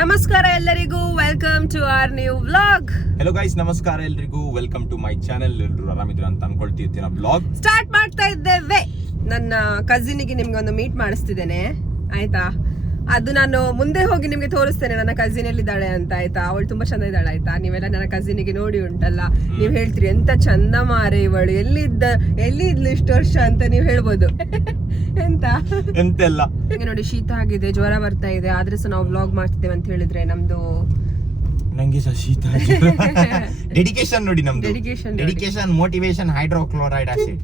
ನಮಸ್ಕಾರ ಎಲ್ಲರಿಗೂ, welcome to our new vlog. Hello guys, ನಮಸ್ಕಾರ ಎಲ್ರಿಗೂ, ವೆಲ್ಕಮ್ ಟು ಮೈ ಚಾನೆಲ್. ಎಲ್ಲರೂ ಆರಾಮಿದ್ರ ಅಂತ ಅನ್ಕೊಳ್ತಿರ್ತೀನಿ. ವ್ಲಾಗ್ ಸ್ಟಾರ್ಟ್ ಮಾಡ್ತಾ ಇದ್ದೇವೆ. ನನ್ನ ಕಸಿನಿಗೆ ನಿಮ್ಗೆ ಒಂದು ಮೀಟ್ ಮಾಡಿಸ್ತಿದ್ದೇನೆ, ಆಯ್ತಾ? ಅದು ನಾನು ಮುಂದೆ ಹೋಗಿ ನಿಮ್ಗೆ ತೋರಿಸ್ತೇನೆ ನನ್ನ ಕಸಿನ್ ಎಲ್ಲಿದ್ದಾಳೆ ಅಂತ, ಆಯ್ತಾ? ಅವಳು ತುಂಬಾ ಚಂದ ಇದ್ದಾಳೆ, ಆಯ್ತಾ? ನೀವೆಲ್ಲ ನನ್ನ ಕಸಿನಿಗೆ ನೋಡಿ ಉಂಟಲ್ಲ, ನೀವ್ ಹೇಳ್ತೀರಿ ಎಂತ ಚಂದ ಮಾರೆ ಇವಳು, ಎಲ್ಲಿದ್ಲು ಇಷ್ಟು ವರ್ಷ ಅಂತ ನೀವ್ ಹೇಳ್ಬೋದು. ಎಂತೆಲ್ಲ ನೋಡಿ, ಶೀತ ಆಗಿದೆ, ಜ್ವರ ಬರ್ತಾ ಇದೆ, ಆದ್ರೆ ಸಹ ನಾವು ವ್ಲಾಗ್ ಮಾಡ್ತಿದ್ದೇವೆ ಅಂತ ಹೇಳಿದ್ರೆ ನಮ್ದು ನಂಗೆ ಸಹ ಶೀತ. ಡೆಡಿಕೇಶನ್ ನೋಡಿ, ನಮ್ದು dedication, motivation, hydrochloride acid.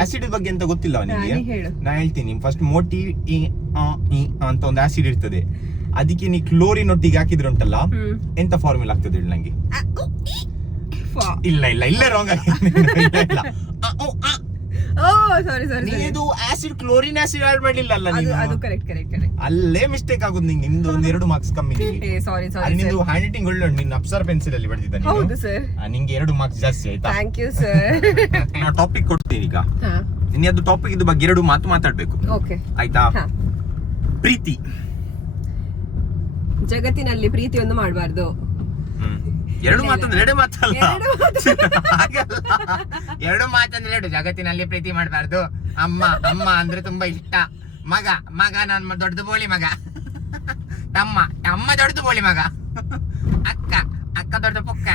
Acid ಬಗ್ಗೆ ಅಂತ ಗೊತ್ತಿಲ್ಲ ಅವನಿಗೆ, ನಾ ಹೇಳ್ತೀನಿ. ಫಸ್ಟ್ ಮೋಟಿ ಅಂತ ಒಂದು ಆಸಿಡ್ ಇರ್ತದೆ, ಅದಕ್ಕೆ ನೀ ಕ್ಲೋರಿನ್ ಒಟ್ಟಿಗೆ ಹಾಕಿದ್ರೆ ಉಂಟಲ್ಲ, ಎಂತ ಫಾರ್ಮುಲಾ ಆಗ್ತದೆ ಹೇಳಿ ನಂಗೆ? ಇಲ್ಲ ರಾಂಗ್ ಇಲ್ಲ. ಇದು ಆಸಿಡ್, ಕ್ಲೋರಿನ್ ಆಸಿಡ್ ಆಡ್ ಮಾಡ್ಲಿಲ್ಲ ಅಲ್ಲ ನೀವು? ಅದು ಕರೆಕ್ಟ್. ಅಲ್ಲೇ ಮಿಸ್ಟೇಕ್ ಆಗುದು ನಿಂಗೆ. ನಿಮ್ದು ಒಂದು 2 ಮಾರ್ಕ್ಸ್ ಕಮ್ಮಿ. ಸಾರಿ ನಿಂದು ಹ್ಯಾಂಡ್ ರೈಟಿಂಗ್ ಒಳ್ಳೆ ಉಂಟು. ನಿನ್ನ ಅಪ್ಸರ್ ಪೆನ್ಸಿಲ್ ಅಲ್ಲಿ ಬರೆದಿದ್ದಾನೆ. ಹೌದು ಸರ್, ನಿಂಗೆ 2 ಮಾರ್ಕ್ಸ್ ಜಾಸ್ತಿ ಆಯ್ತಾ? Thank you sir. ನಾ ಟಾಪಿಕ್ ಕೊಡ್ತೀನಿ ಈಗ. ಅದು ಟಾಪಿಕ್ ಇದು ಬಗ್ಗೆ 2 ಮಾತು ಮಾತಾಡ್ಬೇಕು, ಆಯ್ತಾ? ಪ್ರೀತಿ. ಜಗತ್ತಿನಲ್ಲಿ ಪ್ರೀತಿಯನ್ನು ಮಾಡಬಾರ್ದು. 2 ಮಾತಂದ್ರೆ 2 ಮಾತಲ್ಲ, 2 ಮಾತಂದ್ರೆ 2. ಜಗತ್ತಿನಲ್ಲಿ ಪ್ರೀತಿ ಮಾಡಬಾರ್ದು. ಅಮ್ಮ ಅಂದ್ರೆ ತುಂಬಾ ಇಷ್ಟ. ಮಗ ನನ್ನ ದೊಡ್ಡದು ಬೋಳಿ ಮಗ. ತಮ್ಮ ದೊಡ್ಡದು ಬೋಳಿ ಮಗ. ಅಕ್ಕ ದೊಡ್ಡ ಪುಕ್ಕ.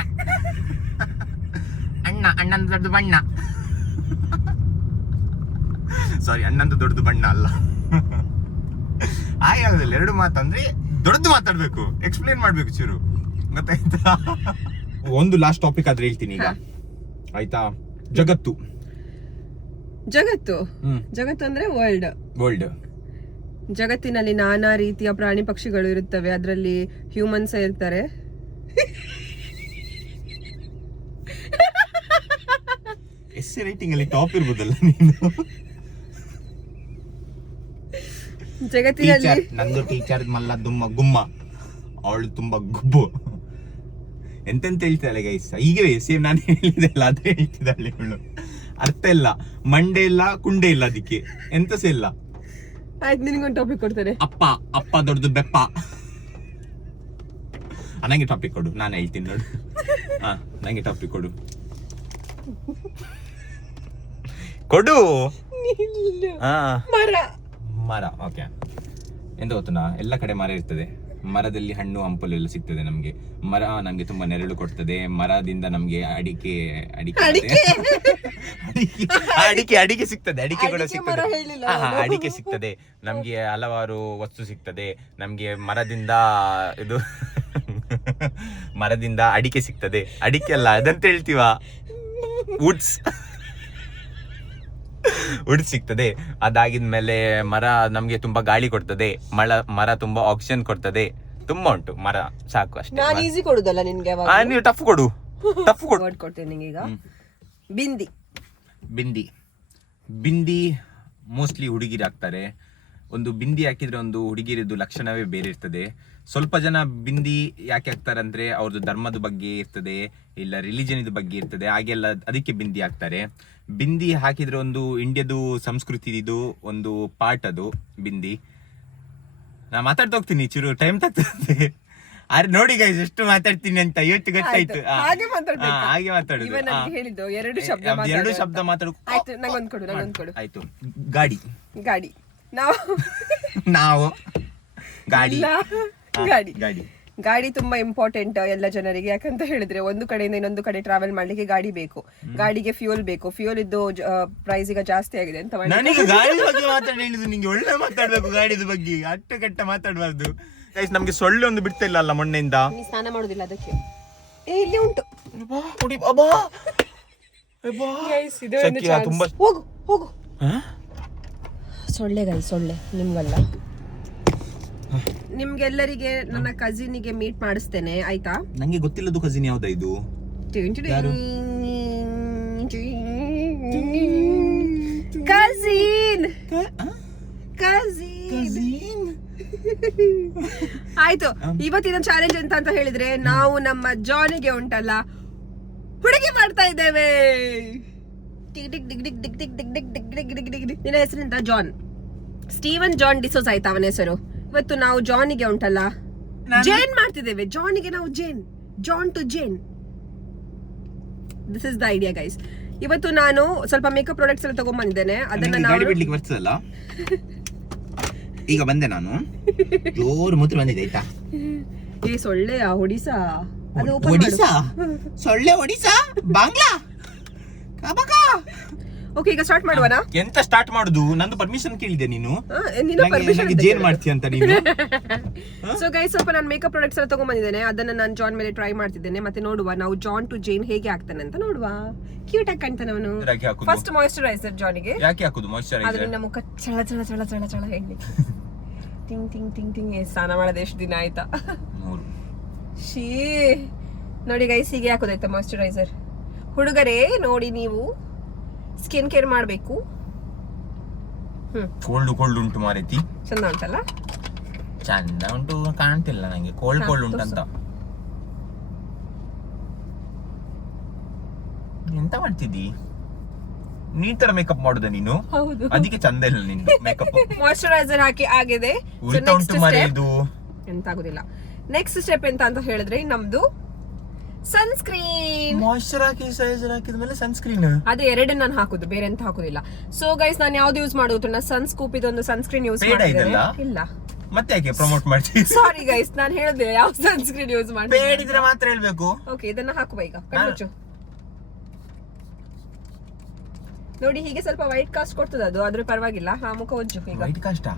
ಅಣ್ಣಂದು ದೊಡ್ಡದು ಬಣ್ಣ. ಸಾರಿ, ಅಣ್ಣಂದು ದೊಡ್ಡದು ಬಣ್ಣ ಅಲ್ಲ. ಹಾಗೆ ಆಗುದಿಲ್ಲ. 2 ಮಾತಂದ್ರೆ ದೊಡ್ಡದು ಮಾತಾಡ್ಬೇಕು, ಎಕ್ಸ್ಪ್ಲೇನ್ ಮಾಡ್ಬೇಕು ಚೂರು, ಗೊತ್ತಾಯ್ತಾ? ಒಂದು ಲಾಸ್ಟ್ ಟಾಪಿಕ್ ಆದ್ರೆ ಹೇಳ್ತೀನಿ ಈಗ, ಆಯ್ತಾ? ಜಗತ್ತು ಅಂದ್ರೆ ವರ್ಲ್ಡ್. ಜಗತ್ತಿನಲ್ಲಿ ನಾನಾ ರೀತಿಯ ಪ್ರಾಣಿ ಪಕ್ಷಿಗಳು ಇರುತ್ತವೆ, ಅದರಲ್ಲಿ ಹ್ಯೂಮನ್ಸ್ ಇರ್ತಾರೆ. ಎಸ್ಸೆ ರೈಟಿಂಗ್ ಅಲ್ಲಿ ಟಾಪ್ ಇರ್ಬೋದಲ್ಲ ನೀನು? ಜಗತ್ತಿನಲ್ಲಿ ನಂದು ಟೀಚರ್ ಮಲ್ಲ ಗುಮ್ಮ, ಅವಳು ತುಂಬಾ ಗುಬ್ಬು. ಎಂತೆಂತ ಹೇಳ್ತಾಳೆ ಗೈಸ್, ಈಗ ಸೇಮ್ ನಾನು ಹೇಳಿದೆ ಅಲ್ಲ, ಅದೇ ಹೇಳ್ತಿದ್ದಾಳೆ ಇವಳು. ಅರ್ಥ ಇಲ್ಲ, ಮಂಡೆ ಇಲ್ಲ, ಕುಂಡೆ ಇಲ್ಲ, ಅದಕ್ಕೆ ಎಂತ ಸಹ ಇಲ್ಲ. ಆಯ್ತು, ನಿನ್ಗೊಂದು ಟಾಪಿಕ್ ಕೊಡ್ತಾರೆ. ಅಪ್ಪ ದೊಡ್ಡದು ಬೆಪ್ಪ. ನಂಗೆ ಟಾಪಿಕ್ ಕೊಡು, ನಾನು ಹೇಳ್ತೀನಿ ನೋಡು. ನಂಗೆ ಟಾಪಿಕ್ ಕೊಡು. ಮರ. ಓಕೆ, ಎಂತ ಗೊತ್ತುನಾ, ಎಲ್ಲ ಕಡೆ ಮರ ಇರ್ತದೆ. ಮರದಲ್ಲಿ ಹಣ್ಣು ಹಂಪಲು ಎಲ್ಲ ಸಿಗ್ತದೆ ನಮ್ಗೆ. ಮರ ನಮ್ಗೆ ತುಂಬಾ ನೆರಳು ಕೊಡ್ತದೆ. ಮರದಿಂದ ನಮ್ಗೆ ಅಡಿಕೆ ಸಿಗ್ತದೆ. ಅಡಿಕೆ ಕೂಡ ಸಿಗ್ತದೆ. ಅಡಿಕೆ ಸಿಗ್ತದೆ ನಮ್ಗೆ. ಹಲವಾರು ವಸ್ತು ಸಿಗ್ತದೆ ನಮ್ಗೆ ಮರದಿಂದ ಅಡಿಕೆ ಸಿಗ್ತದೆ. ಅಡಿಕೆ ಅಲ್ಲ, ಅದಂತ ಹೇಳ್ತೀವ, ವುಡ್ಸ್ ಸಿಗ್ತದೆ. ಅದಾಗಿದ್ಮೇಲೆ ಮರ ನಮ್ಗೆ ತುಂಬಾ ಗಾಳಿ ಕೊಡ್ತದೆ. ಮರ ತುಂಬಾ ಆಕ್ಸಿಜನ್ ಕೊಡ್ತದೆ. ತುಂಬಾ ಉಂಟು ಮರ. ಸಾಕು ಅಷ್ಟೇ. ನಾನು ಈಸಿ ಕೊಡುದಲ್ಲ ನಿನ್ಗೆ? ನೀವು ಟಫ್ ಕೊಡು. ಕೊಡ್ತೇನೆ ನಿಂಗೆ ಈಗ. ಬಿಂದಿ ಮೋಸ್ಟ್ಲಿ ಹುಡುಗಿರು ಹಾಕ್ತಾರೆ. ಒಂದು ಬಿಂದಿ ಹಾಕಿದ್ರೆ ಒಂದು ಹುಡುಗಿರದು ಲಕ್ಷಣವೇ ಬೇರೆ ಇರ್ತದೆ. ಸ್ವಲ್ಪ ಜನ ಬಿಂದಿ ಯಾಕೆ ಹಾಕ್ತಾರೆ ಅಂದ್ರೆ ಅವ್ರದ್ದು ಧರ್ಮದ ಬಗ್ಗೆ ಇರ್ತದೆ, ಇಲ್ಲ ರಿಲಿಜನ್ ಬಗ್ಗೆ ಇರ್ತದೆ, ಹಾಗೆಲ್ಲ ಅದಕ್ಕೆ ಬಿಂದಿ ಹಾಕ್ತಾರೆ. ಬಿಂದಿ ಹಾಕಿದ್ರೆ ಒಂದು ಇಂಡಿಯಾದು ಸಂಸ್ಕೃತಿದು ಒಂದು ಪಾರ್ಟ್ ಅದು ಬಿಂದಿ. ನಾ ಮಾತಾಡ್ತಾ ಹೋಗ್ತೀನಿ, ಚೂರು ಟೈಮ್ ತಗ್ತದೆ. ಅರೆ ನೋಡಿ ಗೈಸ್, ಎಷ್ಟು ಮಾತಾಡ್ತೀನಿ ಅಂತ ಇವತ್ತು ಗೊತ್ತಾಯ್ತು. ಹಾಗೆ ಮಾತಾಡುದು. 2 ಶಬ್ದ ಮಾತಾಡು. ಆಯ್ತು. ಗಾಡಿ. ನಾವು ಗಾಡಿ ತುಂಬಾ ಇಂಪಾರ್ಟೆಂಟ್ ಎಲ್ಲ ಜನರಿಗೆ. ಯಾಕಂತ ಹೇಳಿದ್ರೆ ಒಂದು ಕಡೆಯಿಂದ ಇನ್ನೊಂದು ಕಡೆ ಟ್ರಾವೆಲ್ ಮಾಡ್ಲಿಕ್ಕೆ ಗಾಡಿ ಬೇಕು. ಗಾಡಿಗೆ ಫ್ಯೂಲ್ ಬೇಕು. ಫ್ಯೂಲ್ ಇದ್ದು ಪ್ರೈಸ್ ಈಗ ಜಾಸ್ತಿ ಆಗಿದೆ ಅಂತ. ನನಗೆ ಗಾಡಿ ಬಗ್ಗೆ ಮಾತಾಡಿದ್ದು ನಿಂಗೆ ಒಳ್ಳೆ ಮಾತಾಡ್ಬೇಕು, ಗಾಡಿದ ಬಗ್ಗೆ ಅಟ್ಟು ಕೆಟ್ಟ ಮಾತಾಡಬಾರ್ದು. ನಮ್ಗೆ ಸೊಳ್ಳೆ ಒಂದು ಬಿಡ್ತಾ ಇಲ್ಲ ಅಲ್ಲ ಮೊನ್ನೆಯಿಂದ. ಸ್ನಾನ ಮಾಡುದಿಲ್ಲ ಅದಕ್ಕೆ. ಇಲ್ಲಿ ಉಂಟು, ಹೋಗು. ಸೊಳ್ಳೆ ನಿಮ್ಗಲ್ಲ, ನಿಮ್ಗೆಲ್ಲರಿಗೆ ನನ್ನ ಕಸಿನಿಗೆ ಮೀಟ್ ಮಾಡಿಸ್ತೇನೆ, ಆಯ್ತಾ? ನಂಗೆ ಗೊತ್ತಿಲ್ಲದು ಕಸಿನ್ ಯಾವ್ದಾ ಇದು? ಕಸಿನ್ ಆಯ್ತು. ಇವತ್ತಿನ ಚಾಲೆಂಜ್ ಅಂತ ಹೇಳಿದ್ರೆ, ನಾವು ನಮ್ಮ ಜಾನಿಗೆ ಉಂಟಲ್ಲ ಹುಡುಗಿ ಮಾಡ್ತಾ ಇದ್ದೇವೆ. ನಿನ್ನ ಹೆಸರಿಂದ ಜಾನ್, ಸ್ಟೀವನ್ ಜಾನ್ ಡಿಸೋಸ್ ಆಯ್ತಾ ಅವನ ಹೆಸರು. ಇವತ್ತು ನಾವು ಜಾನಿಗೆ ಉಂಟಲ್ಲ ಜೇನ್ ಮಾಡ್ತಿದ್ದೇವೆ. ಜಾನಿಗೆ ನಾವು John to Jane. This is the idea guys. ಇವತ್ತು ನಾನು ಸ್ವಲ್ಪ ಮೇಕಪ್ ಪ್ರಾಡಕ್ಟ್ಸ್ ಎಲ್ಲ ತಗೊಂಡ್ಬಂದಿದ್ದೇನೆ. ಅದನ್ನ ಗಾಡಿ ಬಿಡ್ಲಿಕ್ಕೆ ಬರ್ತದಲ್ಲ. ಈಗ ಬಂದೆ ನಾನು. ಜೋರು ಮೂತ್ರ ಬಂದಿದೆ ಆಯ್ತಾ. ಈ ಸೊಳ್ಳೆಯ ಹೊಡಿಸಾ ಅದು ಒಡಿಸಾ ಸೊಳ್ಳೆ ಒಡಿಸಾ ಬಾಂಗ್ಲಾ ಕಬಕ. ಓಕೆ, ಈಗ ಸ್ಟಾರ್ಟ್ ಮಾಡುವನಾ? ಎಂತ ಸ್ಟಾರ್ಟ್ ಮಾಡುದು? ನಂದು ಪರ್ಮಿಷನ್ ಕೇಳಿದೆ ನೀನು. ನಂಗೆ ಜೇನ್ ಮಾಡ್ತೀಯ ಅಂತ ನೀನು. ಸೊ ಗೈಸ್, ಸ್ವಲ್ಪ ನಾನು ಮೇಕಪ್ ಪ್ರಾಡಕ್ಟ್ಸ್ ಎಲ್ಲ ತಗೊಂಡ್ಬಂದಿದ್ದೇನೆ. ಅದನ್ನ ನಾನು ಜಾನ್ ಮೇಲೆ ಟ್ರೈ ಮಾಡ್ತಿದ್ದೇನೆ. ಮತ್ತೆ ನೋಡುವ ನಾವು ಜಾನ್ ಟು ಜೇನ್ ಹೇಗೆ ಆಗ್ತಾನೆ ಅಂತ ನೋಡುವ. ಕ್ಯೂಟ್ ಆಗಿ ಕಾಣ್ತಾನೆ ಅವನು. ಫಸ್ಟ್ ಮಾಯಿಶ್ಚರೈಸರ್ ಜಾನಿಗೆ. ಯಾಕೆ ಹಾಕುದು ಮಾಯಿಶ್ಚರೈಸರ್? ಅದ್ರಿಂದ ಮುಖ ಚಳ ಚಳ ಚಳ ಚಳ ಚಳ ಎಣ್ಣೆ ಟಿಂಗ್ ಟಿಂಗ್ ಟಿಂಗ್ ಟಿಂಗ್. ಸ್ನಾನ ಮಾಡೋದು ಎಷ್ಟು ದಿನ ಆಯ್ತಾ? ಶೀ ನೋಡಿ ಗೈಸ್, ಹೀಗೆ ಹಾಕೋದಾಯ್ತಾ ಮಾಯಿಶ್ಚರೈಸರ್. ಹುಡುಗರೇ ನೋಡಿ, ನೀವು ಸ್ಕಿನ್ ಕೇರ್ ಮಾಡ್ಬೇಕು. ಕೋಲ್ಡ್ ಉಂಟು ಮಾರೈತಿ. ಚಂದ ಉಂಟಲ್ಲ? ಚಂದ ಉಂಟು ಕಾಣ್ತಿಲ್ಲ ನಂಗೆ. ಕೋಲ್ಡ್ ಉಂಟಂತ. ಎಂತ ಮಾಡ್ತಿದ್ದಿ? ನೀ ತರ ಮೇಕಪ್ ಮಾಡುದ ನೀನು? ಹೌದು, ಅದಕ್ಕೆ ಚಂದ ಇಲ್ಲ ನಿಂದು ಮೇಕಪ್. ಮಾಯಿಶ್ಚರೈಸರ್ ಹಾಕಿ ಆಗಿದೆ. ಉಂಟು ಮಾರೆ ಇದು. ಎಂತ ಆಗುದಿಲ್ಲ. ನೆಕ್ಸ್ಟ್ ಸ್ಟೆಪ್ ಎಂತ ಅಂತ ಹೇಳಿದ್ರೆ ನಮ್ದು ಸನ್ಸ್ಕ್ರೀನ್. ಮಾಯಿಶ್ಚರೈಸರ್ ಹಾಕಿದ್ಮೇಲೆ ಸನ್ಸ್ಕ್ರೀನ್. ಅದು ಎರಡೇ ನಾನು ಹಾಕುದು, ಬೇರೆ ಎಂತ ಹಾಕುದಿಲ್ಲ. ಸೊ ಗೈಸ್, ನಾನು ಯಾವ್ದು ಯೂಸ್ ಮಾಡುದು? ಸನ್ ಸ್ಕೂಪ್ ಇದೊಂದು ಸನ್ಸ್ಕ್ರೀನ್ ಯೂಸ್ ಮಾಡಿದ್ದೇನೆ. ಇಲ್ಲ ಮತ್ತೆ ಯಾಕೆ ಪ್ರಮೋಟ್ ಮಾಡ್ತೀವಿ? ಸಾರಿ ಗೈಸ್, ನಾನು ಹೇಳಿದೆ ಯಾವ ಸನ್ಸ್ಕ್ರೀನ್ ಯೂಸ್ ಮಾಡಿ. ಬೇಡಿದ್ರೆ ಮಾತ್ರ ಹೇಳ್ಬೇಕು. ಓಕೆ, ಇದನ್ನ ಹಾಕುವ ಈಗ. ಕಣ್ಣುಚ್ಚು ನೋಡಿ, ಹೀಗೆ ಸ್ವಲ್ಪ ವೈಟ್ ಕಾಸ್ಟ್ ಕೊಡ್ತದೆ ಅದು, ಆದ್ರೆ ಪರವಾಗಿಲ್ಲ. ಹಾ, ಮುಖ ಉಜ್ಜು ಈಗ. White cost?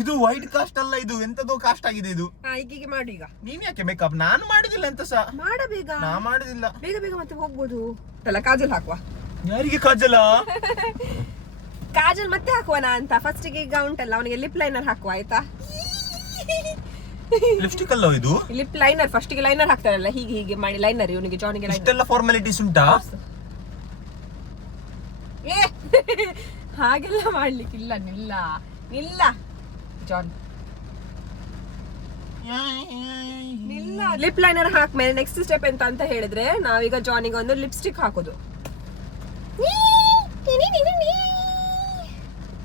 ಇದು ವೈಟ್ ಕಾಸ್ಟ್ ಅಲ್ಲ, ಇದು ಎಂತದೋ ಕಾಸ್ಟ್ ಆಗಿದೆ ಇದು. ಹೀಗೆ ಮಾಡು ಈಗ. ನೀನ್ ಯಾಕೆ ಮೇಕಪ್? ನಾನು ಮಾಡುದಿಲ್ಲ ಅಂತ ಸಹ. ಮಾಡ ಬೇಗ. ನಾ ಮಾಡುದಿಲ್ಲ. ಬೇಗ ಬೇಗ ಮತ್ತೆ ಹೋಗ್ಬೋದು. ಅಲ್ಲ, ಕಾಜಲ್ ಹಾಕುವ. ಯಾರಿಗೆ ಕಾಜಲ? ಕಾಜಲ್ ಮತ್ತೆ ಹಾಕುವನಾ ಅಂತ. ಫಸ್ಟ್ ಈಗ ಉಂಟಲ್ಲ, ಅವನಿಗೆ ಲಿಪ್ ಲೈನರ್ ಹಾಕುವ ಆಯ್ತಾ? ಲಿಪ್ಸ್ಟಿಕ್ ಅಲ್ಲ ಇದು? Lip liner. ಫಸ್ಟ್ ಗೆ ಲೈನರ್ ಹಾಕ್ತಾರಲ್ಲ, ಹೀಗೆ ಹೀಗೆ ಮಾಡಿ ಲೈನರ್. ಇವನಿಗೆ ಜಾನಿಗೆ ಇಷ್ಟೆಲ್ಲ ಫಾರ್ಮಾಲಿಟೀಸ್ ಉಂಟಾ? ಹಾಗೆಲ್ಲ ಮಾಡ್ಲಿಕ್ಕಿಲ್ಲ. ನಿಲ್ಲ ಜಾನ್, ನಿಲ್ಲ. ಲಿಪ್ ಲೈನರ್ ಹಾಕ್ಮೇಲೆ ನೆಕ್ಸ್ಟ್ ಸ್ಟೆಪ್ ಎಂತ ಅಂತ ಹೇಳಿದ್ರೆ, ನಾವೀಗ ಜಾನಿಗೆ ಒಂದು ಲಿಪ್ಸ್ಟಿಕ್ ಹಾಕೋದು.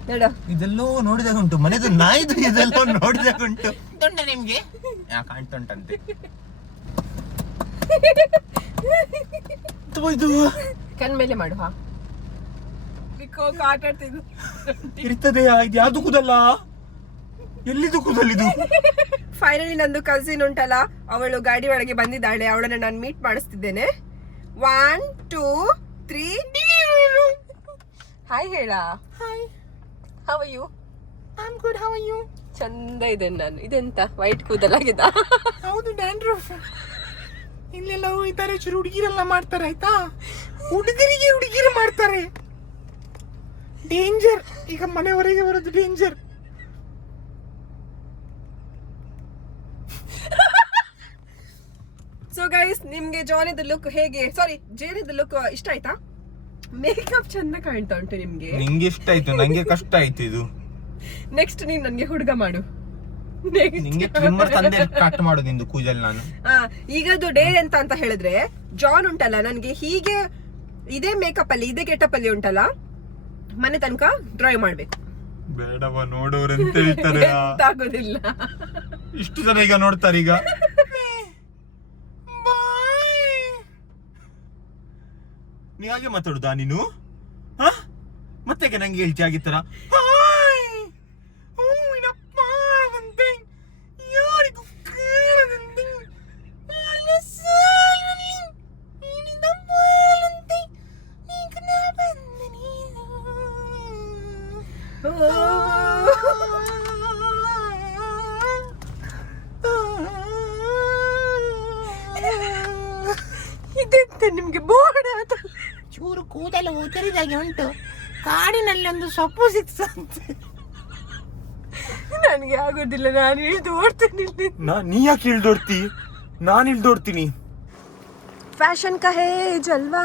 ನೋಡು, ಇದೆಲ್ಲೋ ನೋಡಿದಾಗ ಉಂಟು. ಮನೆದು ನಾಯಿದು ಇದೆಲ್ಲೋ ನೋಡಿದಾಗ ಉಂಟು. ದೊಡ್ಡ ನಿಮ್ಗೆ ಕಾಣ್ತುಂಟಂತೆ ಇದು. ಕಣ್ ಮೇಲೆ ಮಾಡು. ಹಾ, ಆಟಾಡ್ತಿದ್ದು ಇರ್ತದೆ. ಇದು ಯಾವ್ದು ಕೂದಲ್ಲ? ಎಲ್ಲಿದು ಕೂದಲಿದು? ಫೈನಲಿ ನಂದು ಕಸಿನ್ ಉಂಟಲ್ಲ, ಅವಳು ಗಾಡಿ ಒಳಗೆ ಬಂದಿದ್ದಾಳೆ. ಅವಳನ್ನ ನಾನು ಮೀಟ್ ಮಾಡಿಸ್ತಿದ್ದೇನೆ. 1 2 3 ಹಾಯ್ ಹೇಳ. Hi, how are you? I am good, how are you? ಚಂದ ಇದೆ ನಾನು. ಇದೆಂತ ವೈಟ್ ಕೂದಲಾಗಿದ್ದ? ಹೌದು, ಡ್ಯಾಂಡ್ರಫ್. ಇಲ್ಲೆಲ್ಲ ಈ ತರ ಚೂರು ಹುಡುಗಿರೆಲ್ಲ ಮಾಡ್ತಾರೆ ಆಯ್ತಾ. ಹುಡುಗಿರು ಮಾಡ್ತಾರೆ. ಡೇಂಜರ್. ಈಗ ಮನೆವರೆಗೆ ಬರೋದು ಡೇಂಜರ್. ಸೊ ಗೈಸ್, ನಿಮ್ಗೆ ಜಾನಿದ ಲುಕ್ ಹೇಗೆ, ಸಾರಿ ಜೇನಿದ ಲುಕ್ ಇಷ್ಟ ಆಯ್ತಾ? ಮೇಕಪ್ ಚಂದ ಕಾಣ್ತಾ ಉಂಟು ನಿಮ್ಗೆ? ನಿಂಗೆ ಇಷ್ಟ ಆಯ್ತು, ನಂಗೆ ಕಷ್ಟ ಆಯ್ತು ಇದು. ನೆಕ್ಸ್ಟ್ ನೀನ್ ನನ್ಗೆ ಹುಡುಗ ಮಾಡು. ನಿಂಗೆ ಟ್ರಿಮ್ಮರ್ ತಂದೆ ಕಟ್ ಮಾಡೋದು ನಿಂದು ಕೂದಲ್ ನಾನು. ಈಗದು ಡೇ ಎಂತ ಅಂತ ಹೇಳಿದ್ರೆ, ಜಾನ್ ಉಂಟಲ್ಲ ನನ್ಗೆ ಹೀಗೆ ಇದೇ ಮೇಕಪ್ ಅಲ್ಲಿ, ಇದೇ ಗೆಟಪ್ ಅಲ್ಲಿ ಉಂಟಲ್ಲ, ಮನೆ ತನಕ ಡ್ರೈವ್ ಮಾಡ್ಬೇಕು. ಬೇಡವಾ, ನೋಡೋರು ಎಂತ ಹೇಳ್ತಾರೆ. ಆಗೋದಿಲ್ಲ. ಇಷ್ಟು ಜನ ಈಗ ನೋಡ್ತಾರೆ. ಈಗ ನೀ ಹಾಗೆ ಮಾತಾಡುದಾ ನೀನು? ಮತ್ತೆ ನಂಗೆ ಹೇಳ್ತಿ ಆಗಿತ್ತರ. ಇದೆಂತ ನಿಮ್ಗೆ ಬೋರ್ಡ್ ಆತ? ಚೂರು ಕೂದಲು ಉದುರಿದಾಗೆ ಉಂಟು. ಕಾಡಿನಲ್ಲಿ ಒಂದು ಸೊಪ್ಪು ಸಿಕ್ಸಂತೆ. ನನಗೆ ಆಗೋದಿಲ್ಲ, ನಾನು ಇಳಿದು ಓಡ್ತೇನೆ. ನೀ ಯಾಕೆ ಇಳ್ದೋಡ್ತಿ? ನಾನು ಇಳ್ದೋಡ್ತೀನಿ. ಫ್ಯಾಷನ್ का है जलवा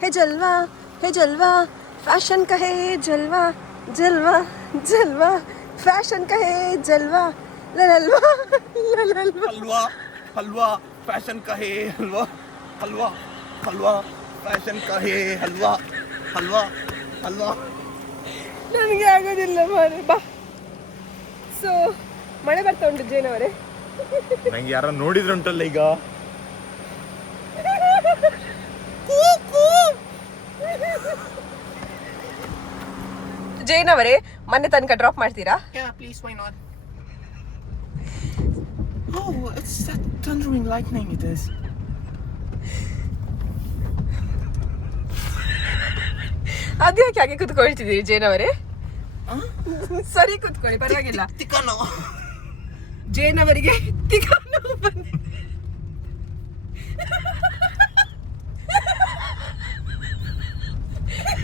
है जलवा है जलवा, फैशन का है जलवा जलवा जलवा, फैशन का है जलवा ललवा ललवा. हलवा हलवा फैशन का है हलवा, हलवा हलवा फैशन का है हलवा, हलवा हलवा. ನನಗೆ ಆಗೋದಿಲ್ಲ ಮಾರೆ. ಬಾ. ಸೊ ಮಳೆ ಬರ್ತಾ ಉಂಟು ಜೇನವರೇ. ನಂಗೆ ಯಾರ ನೋಡಿದ್ರುಂಟಲ್ಲ ಈಗ. ಜೇನವರೇ ಮನೆ ತನಕ ಡ್ರಾಪ್ ಮಾಡ್ತೀರಾ? Yeah, please, why not? Oh, it's that thundering lightning it is. ಅದ್ಯಾಕೆ ಹಾಗೆ ಕುತ್ಕೊಳ್ತಿದ್ದೀರಿ ಜೇನವರೇ? ಸರಿ ಕುತ್ಕೊಳ್ಳಿ, ಪರವಾಗಿಲ್ಲ. ತಿಕ್ಕನು. ಜೇನವರಿಗೆ ತಿಕ್ಕನು ಬಂದಿದೆ.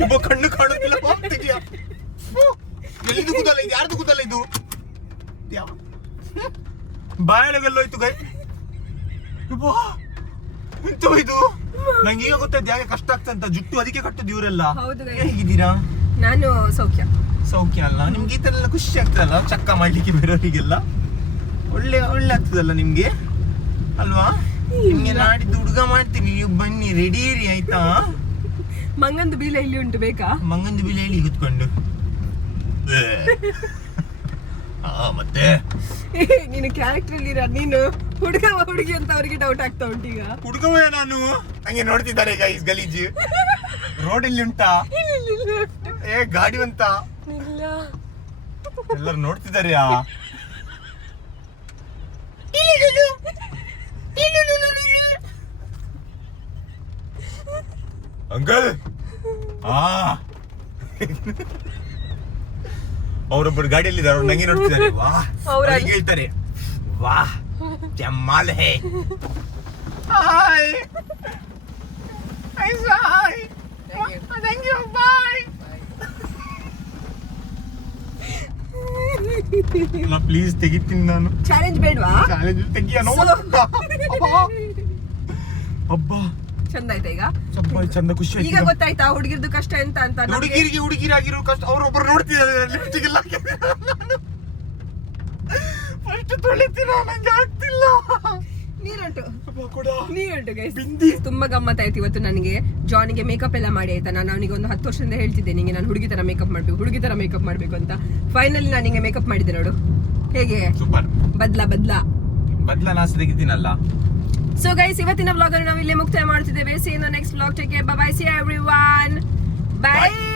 ಒಬ್ಬ ಕಣ್ಣು ಕಾಣುತ್ತಿಲ್ಲ. ಎಲ್ಲಿದು ಕೂದಲ್ಲ ಇದು? ಯಾರ್ದು ಕೂದಲ್ಲ ಇದು? ಬಾಯೊಳಗೆಲ್ಲೋಯ್ತು ಗೈ. ಎಂತ ಇದು? ನಂಗೆ ಈಗ ಗೊತ್ತಾಯ್ತು ಯಾಕೆ ಕಷ್ಟ ಆಗ್ತಂತ. ಜುಟ್ಟು ಅದಕ್ಕೆ ಕಟ್ಟುದು ಇವರೆಲ್ಲ. ಹೌದು ಗೈ. ಹೇಗಿದ್ದೀರಾ? ನಾನು ಸೌಖ್ಯ. ಸೌಖ್ಯ ಅಲ್ಲ? ನಿಮ್ಗೆ ಈ ತರ ಎಲ್ಲ ಖುಷಿ ಆಗ್ತದಲ್ಲ ಚಕ್ಕ ಮಾಡ್ಲಿಕ್ಕೆ ಬೇರೆಯವರಿಗೆಲ್ಲ? ಒಳ್ಳೆ ಒಳ್ಳೆ ಆಗ್ತದಲ್ಲ ನಿಮ್ಗೆ ಅಲ್ವಾ? ನಿಮ್ಗೆ ನಾಡಿದ್ದು ಹುಡುಗ ಮಾಡ್ತೀನಿ, ನೀವು ಬನ್ನಿ, ರೆಡಿ ಇರಿ ಆಯ್ತಾ? ಮಂಗಂದು ಬೀಲ ಇಲ್ಲಿ ಉಂಟು, ಬೇಕಾ? ಮಂಗಂದು ಬಿಲ್ ಹೇಳಿ ಕೂತ್ಕೊಂಡು. ಮತ್ತೆ ನೀನು ಕ್ಯಾರೆಕ್ಟರ್ ಅಲ್ಲಿ ನೀನು ಹುಡುಗ ಹುಡುಗಿ ಅಂತ ಅವ್ರಿಗೆ ಡೌಟ್ ಆಗ್ತಾ ಉಂಟು ಈಗ. ಹುಡುಗವೇ ನಾನು. ಹಂಗೆ ನೋಡ್ತಿದ್ದಾರೆ ಗೈಸ್, ಗಲೀಜು. ರೋಡ್ ಎಲ್ಲಿ ಉಂಟಾ? ಏ ಗಾಡಿ ಅಂತ ಎಲ್ಲರೂ ನೋಡ್ತಿದ್ದಾರೆ. ಅಂಕಲ್ ಅವರೊಬ್ಬರು ಗಾಡಿಯಲ್ಲಿದ್ದಾರೆ, ಅವ್ರು ನಂಗೆ ನೋಡ್ತಿದ್ದಾರೆ. ಅವ್ರಿಗೆ ಹೇಳ್ತಾರೆ ವಾಹ್ ಜಮಾಲ್ ಹೇ. Hi thank you, bye. Please ತೆಗಿತೀನಿ ನಾನು. ಚಾಲೆಂಜ್ ಬೇಡವಾ? ಚಾಲೆಂಜ್ ತೆಗಿಯ. ಹಬ್ಬ ಚಂದ ಆಯ್ತಾ ಈಗ? ಚಂದ, ಖುಷಿ ಈಗ ಗೊತ್ತಾಯ್ತಾ ಹುಡುಗಿರ್ದು ಕಷ್ಟ ಎಂತ ಅಂತ? ಹುಡುಗಿರಾಗಿರೋ ಕಷ್ಟ ಅವ್ರೊಬ್ರು ನೋಡ್ತಿದ್ದಾರೆ. ಲಿಫ್ಟಿಗೆ ಫಸ್ಟ್ ತೊಳಿತೀರಾ? ನಂಗೆ ಆಗ್ತಿಲ್ಲ. ನೀರುಂಟು ಗೈಸ್. ತುಂಬಾ ಗಮ್ಮತ್ ಆಯ್ತು ಇವತ್ತು ನನಗೆ. ಜಾನಿಗೆ ಮೇಕಪ್ ಎಲ್ಲ ಮಾಡಿ ಆಯ್ತಾ. ನಾನು ಅವನಿಗೆ ಒಂದು 10 ವರ್ಷದಿಂದ ಹೇಳ್ತಿದ್ದೆ ನಿಂಗೆ ನಾನು ಹುಡುಗಿ ತರ ಮೇಕಪ್ ಮಾಡ್ಬೇಕು, ಹುಡುಗಿ ತರ ಮೇಕಪ್ ಮಾಡ್ಬೇಕು ಅಂತ. ಫೈನಲಿ ನಾನು ನಿಂಗೆ ಮೇಕಪ್ ಮಾಡಿದ್ದೆ ನೋಡು. ಹೇಗೆ? ಸೂಪರ್. ಬದ್ಲಾ ನಾಸ್ ತೆಗಿತೀನಲ್ಲ. ಸೊ ಗೈಸ್, ಇವತ್ತಿನ ವ್ಲಾಗ್ ಅನ್ನು ನಾವು ಇಲ್ಲೇ ಮುಕ್ತಾಯ ಮಾಡ್ತಿದ್ದೇವೆ. See you in the next vlog. Take care. Bye bye. See you everyone. Bye.